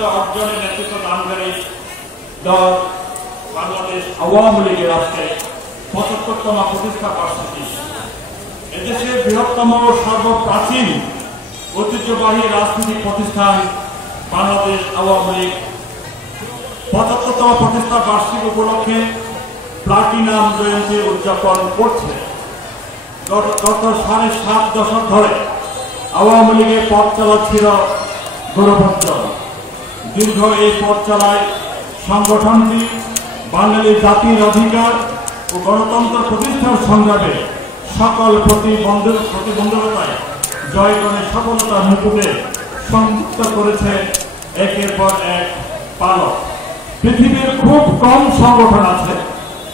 স্বাধীনতা অর্জনে নেতৃত্ব দানকারী দল বাংলাদেশ আওয়ামী লীগের আজকে ৭৫তম প্রতিষ্ঠা বার্ষিকী। এদেশের বৃহত্তম ও সর্বপ্রাচীন ঐতিহ্যবাহী রাজনৈতিক প্রতিষ্ঠান বাংলাদেশ আওয়ামী লীগ ৭৫তম প্রতিষ্ঠা বার্ষিকী উপলক্ষে প্লাটিনাম জয়ন্তী উদযাপন করছে। গত ৭.৫ দশক ধরে আওয়ামী লীগের পথ চলা ছিল গৌরবোজ্জ্বল। দীর্ঘ এই পথ চলায় সংগঠনটি বাঙালি জাতির অধিকার ও গণতন্ত্র প্রতিষ্ঠার সংগ্রামে সকল প্রতিবন্ধকতায় জয় করে সফলতার মুকুটে সংযুক্ত করেছে একের পর এক পালক। পৃথিবীর খুব কম সংগঠন আছে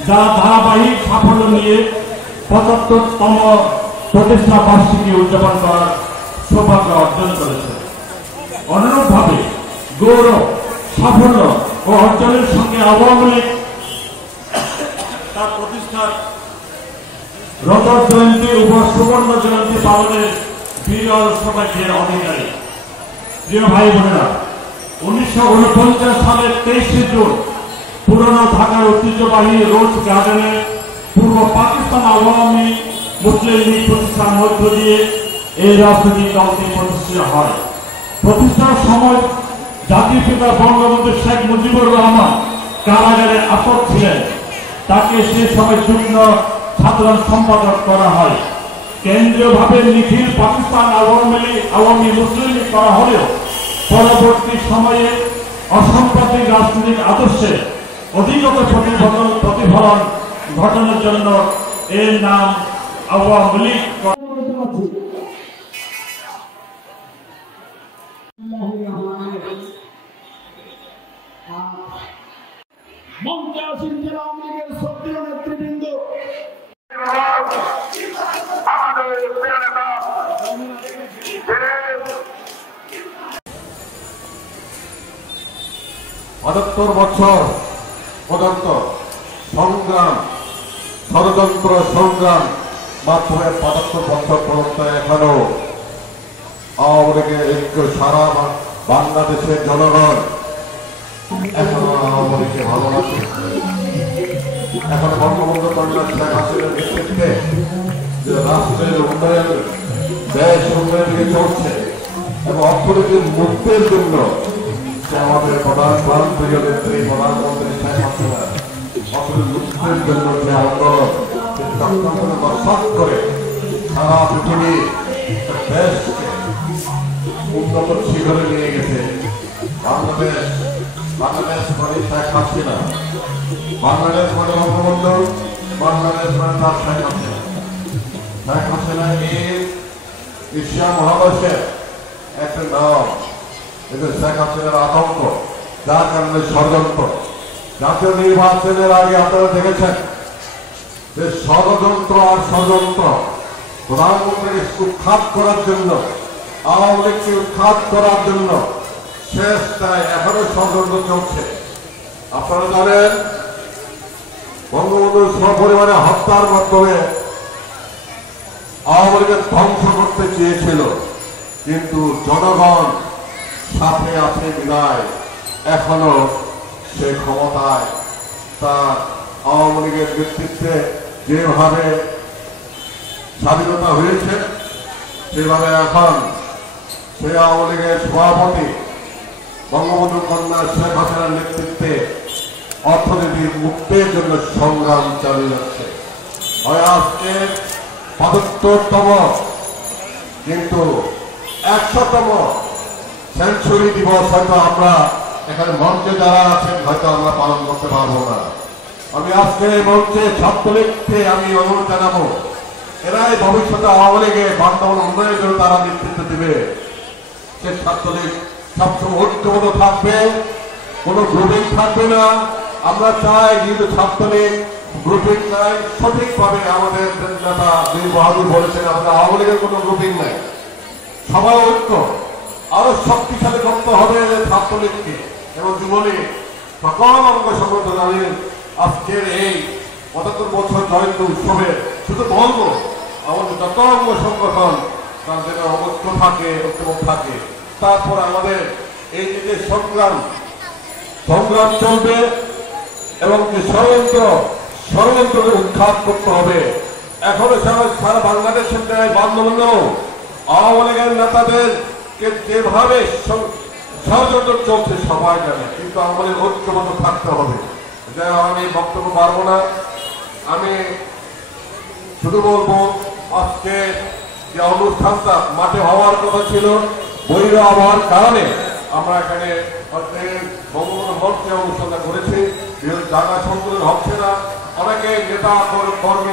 যারা ধারাবাহিক সাফল্য নিয়ে ৭৫তম প্রতিষ্ঠা বার্ষিকী উদযাপন করার সৌভাগ্য অর্জন করেছে। অনুরূপভাবে গৌরব, সাফল্য ও অর্জনের সঙ্গে আওয়ামী লীগ তার প্রতিষ্ঠার রজত জয়ন্তী ও সুবর্ণ জয়ন্তী পালনের বিরল সৌভাগ্যের অধিকারী। প্রিয় ভাই বোনেরা, ১৯৪৯ সালের ২৩শে জুন পুরনো ঢাকার ঐতিহ্যবাহী রোজ গার্ডেনে পূর্ব পাকিস্তান আওয়ামী মুসলিম লীগ প্রতিষ্ঠার মধ্য দিয়ে এই রাজনৈতিক দলটি প্রতিষ্ঠিত হয়। প্রতিষ্ঠার সময় জাতির পিতা বঙ্গবন্ধু শেখ মুজিবুর রহমান কারাগারে আটক ছিলেন। তাকে সে সময় যুগ্ম সাধারণ সম্পাদক করা হয়। কেন্দ্রীয়ভাবে নিখিল পাকিস্তান আওয়ামী মুসলিম লীগ করা হলেও পরবর্তী সময়ে অসাম্প্রদায়িক রাজনৈতিক আদর্শে অধিকতর প্রতিফলন ঘটানোর জন্য এর নাম আওয়ামী লীগ। মঞ্চে আসেন জেলা আওয়ামী লীগের সক্রিয় নেতৃবৃন্দ, পঁচাত্তর বছর পর্যন্ত সংগ্রাম, ষড়যন্ত্র সংগ্রাম মাধ্যমে ৭৫ বছর পর্যন্ত এখনো আওয়ামী লীগের ঐক্য সারা বাংলাদেশের জনগণ এখনো আওয়ামী লীগকে ভালোবাসে। এখন বঙ্গবন্ধু কন্যা শেখ হাসিনার নেতৃত্বে যে রাষ্ট্রের উন্নয়ন, দেশ উন্নয়ন দিকে চলছে এবং অর্থনীতির মুক্তির জন্য সে আমাদের প্রধানমন্ত্রী শেখ হাসিনা অর্থনীতির মুক্তির জন্য যে আন্দোলন সাত করে সারা পৃথিবী দেশকে উন্নত শিখরে নিয়ে গেছে। বাংলাদেশ মানে শেখ হাসিনা, বাংলাদেশ মানে বঙ্গবন্ধু, বাংলাদেশ মানে তার শেখ হাসিনা। শেখ হাসিনা এই এশিয়া মহাদেশের একটা নাম। কিন্তু শেখ হাসিনার আতঙ্ক, যার কারণে ষড়যন্ত্র। জাতীয় নির্বাচনের আগে আপনারা দেখেছেন যে ষড়যন্ত্র আর ষড়যন্ত্র প্রধানমন্ত্রীকে উৎখাত করার জন্য, আওয়ামী লীগকে উৎখাত করার জন্য শেষ তাই এখনো ষড়যন্ত্র চলছে। আপনারা জানেন বঙ্গবন্ধু সপরিবারে হত্যার মাধ্যমে আওয়ামী লীগের ধ্বংস করতে চেয়েছিল, কিন্তু জনগণ সাথে আছে বিদায় এখনো সে ক্ষমতায়। তার আওয়ামী লীগের নেতৃত্বে যেভাবে স্বাধীনতা হয়েছে সেভাবে এখন সে আওয়ামী লীগের সভাপতি বঙ্গবন্ধু কন্যা শেখ হাসিনার নেতৃত্বে অর্থনীতির মুক্তির জন্য সংগ্রাম চালিয়ে যাচ্ছে। হয় আজকে ৭৫তম, কিন্তু ১০০তম সেঞ্চুরি দিবস হয়তো আমরা এখানে মঞ্চে যারা আছেন হয়তো আমরা পালন করতে পারবো না। আমি আজকে এই মঞ্চে ছাত্রলীগকে আমি অনুরোধ জানাবো, এরাই ভবিষ্যতে আওয়ামী লীগের বান্ধবন উন্নয়নের জন্য তারা নেতৃত্ব দেবে। সে ছাত্রলীগ সবসময় ঐক্যবদ্ধ থাকবে, কোনো গ্রুপিং থাকবে না। আমরা চাই যেহেতু ছাত্রলীগ গ্রুপিং নাই, সঠিকভাবে আমাদের নেতা বীর বাহাদুর বলেছেন আমাদের আওয়ামী লীগের কোনো গ্রুপিং নাই, সবাই ঐক্য। আরো শক্তিশালী করতে হবে ছাত্রলীগকে এবং যুবলীগ সকল অঙ্গ সংগঠনের আজকের এই ৭৫ বছর জয়ন্তী উৎসবে শুধু বলবো আমাদের যত অঙ্গ সংগঠন তাদের ঐক্য থাকে, ঐক্যবদ্ধ থাকে। তারপর আমাদের এই যে সংগ্রাম চলবে এবং যে ষড়যন্ত্রকে উৎখাত করতে হবে। এখনো সারা বাংলাদেশের ন্যায় বান্ধবন্য আওয়ামী লীগের নেতাদেরকে যেভাবে ষড়যন্ত্র চলছে সবাই জানে, কিন্তু আমাদের ঐক্যবদ্ধ থাকতে হবে। যাই হোক, আমি বক্তব্য পারবো না। আমি শুধু বলবো, আজকে যে অনুষ্ঠানটা মাঠে হওয়ার কথা ছিল, বৈরী আবহাওয়ার কারণে আমরা এখানে বঙ্গবন্ধু মঞ্চে অনুষ্ঠানটা করেছি। জায়গা সন্তুলন হচ্ছে না, অনেকে নেতা কর্মী